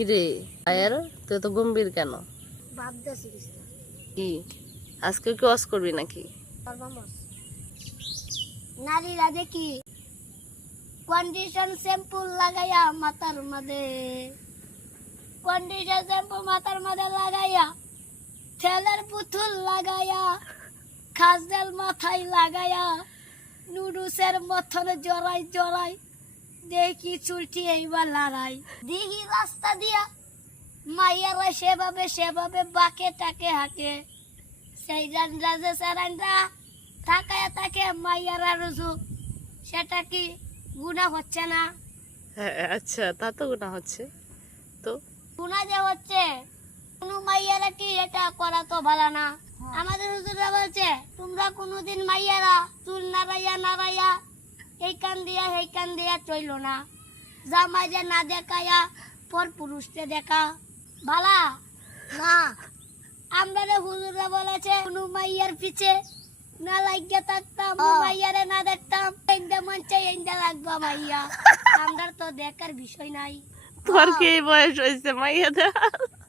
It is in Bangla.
কিরে আয়ার তুই তো গম্ভীর কেন? ভাবতেছি কিছু না। কি আজকে কি ওয়াজ করবি নাকি? নারীরা দেখি কন্ডিশন শ্যাম্পু লাগাইয়া মাথার মাঝে, কন্ডিশন শ্যাম্পু মাথার মাঝে লাগাইয়া, তেলের পুতুল লাগাইয়া, খাজেল মাথায় লাগাইয়া, নুডুসের মতন জড়াই জড়াই দেখি চুলটি এইবার লড়াই। দেখি রাস্তা দিয়া মাইয়ারা সেভাবে সেভাবে বাকে টাকে হাঁকে, সেই রান্না যে সারান্ডা তাকায় তাকে মাইয়ারা রুজু, সেটা কি গুনাহ হচ্ছে না? হ্যাঁ আচ্ছা, তা তো গুনাহ হচ্ছে। তো গুনাহ যে হচ্ছে, কোনো মাইয়ারা কি এটা করা তো ভালো না। আমাদের হুজুররা বলছে তোমরা কোনোদিন মাইয়ারা চুল নাড়াইয়া নাড়াইয়া এই কান দিয়া চইলো না, জামাই যে না দেখাইয়া পর পুরুষকে দেখা ভালা না। আমরা হুজুররা বলেছে কোনো মাইয়ার পিছে না লাগিয়ে থাকতাম, মাইয়ারে না দেখতাম, এন্ডা মঞ্চে এন্ডা লাগবা মাইয়া। আমরা তো দেখার বিষয় নাই। তোর কি বয়স হয়েছে মাইয়া দেওয়ার?